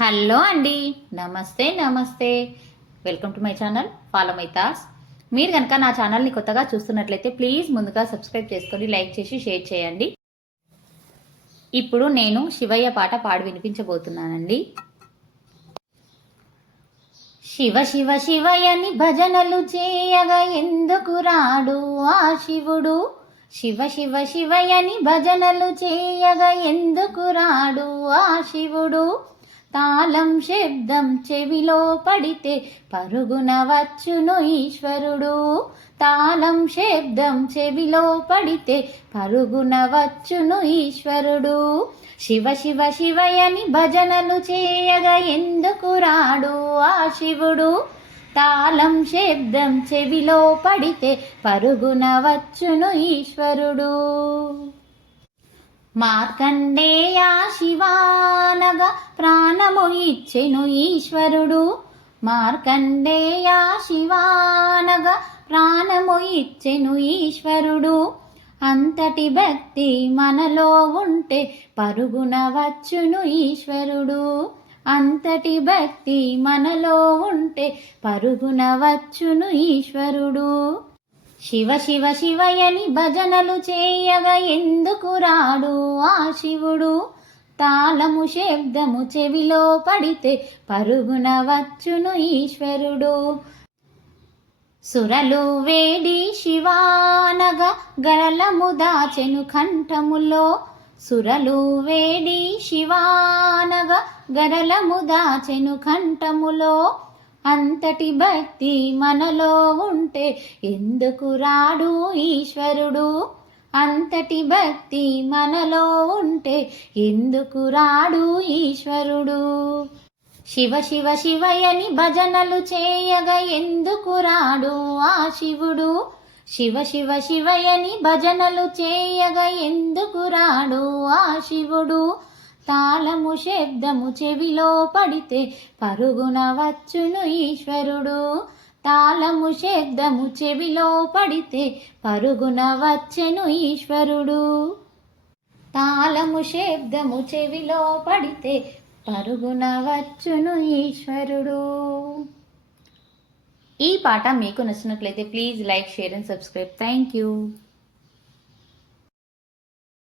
Hello అండి, నమస్తే. Welcome to my channel follow my thoughts. మీరు కనుక నా ఛానల్ని కొత్తగా చూస్తున్నట్లయితే ప్లీజ్ ముందుగా సబ్స్క్రైబ్ చేసుకొని లైక్ చేసి షేర్ చేయండి. ఇప్పుడు నేను శివయ్య పాట పాడి వినిపించబోతున్నానండి. శివ శివ శివయని భజనలు చేయగా ఎందుకు రాడు ఆ శివుడు? శివ శివ శివయని భజనలు చేయగా ఎందుకు రాడు ఆ శివుడు? తాళం శబ్దం చెవిలో పడితే పరుగున వచ్చును ఈశ్వరుడు. తాళం శబ్దం చెవిలో పడితే పరుగున వచ్చును ఈశ్వరుడు. శివ శివ శివయని భజనలు చేయగా ఎందుకు రాడు ఆ శివుడు? తాళం శబ్దం చెవిలో పడితే పరుగున వచ్చును ఈశ్వరుడు. మార్కండేయ శివానగా ప్రాణము ఇచ్చెను ఈశ్వరుడు. మార్కండేయ శివానగా ప్రాణము ఇచ్చెను ఈశ్వరుడు. అంతటి భక్తి మనలో ఉంటే పరుగున వచ్చును ఈశ్వరుడు. అంతటి భక్తి మనలో ఉంటే పరుగున వచ్చును ఈశ్వరుడు. శివ శివ శివయని భజనలు చేయగా ఎందుకు రాడు ఆ శివుడు? తాళము శబ్దము చెవిలో పడితే పరుగున వచ్చును ఈశ్వరుడు. సురలు వేడి శివానగా గరలము దాచెను కంఠములో. సురలు వేడి శివానగా గరలము దాచెను కంఠములో. అంతటి భక్తి మనలో ఉంటే ఎందుకు రాడు ఈశ్వరుడు? అంతటి భక్తి మనలో ఉంటే ఎందుకు రాడు ఈశ్వరుడు? శివ శివ శివయని భజనలు చేయగా ఎందుకు రాడు ఆ శివుడు? శివ శివ శివయని భజనలు చేయగా ఎందుకు రాడు ఆ శివుడు? తాళము శబ్దము చెవిలో పడితే పరుగున వచ్చును ఈశ్వరుడు. తాళము శబ్దము చెవిలో పడితే పరుగున వచ్చెను ఈశ్వరుడు. తాళము శబ్దము చెవిలో పడితే పరుగున వచ్చును ఈశ్వరుడు. ఈ పాట మీకు నచ్చినట్లయితే please like, share and subscribe. Thank you.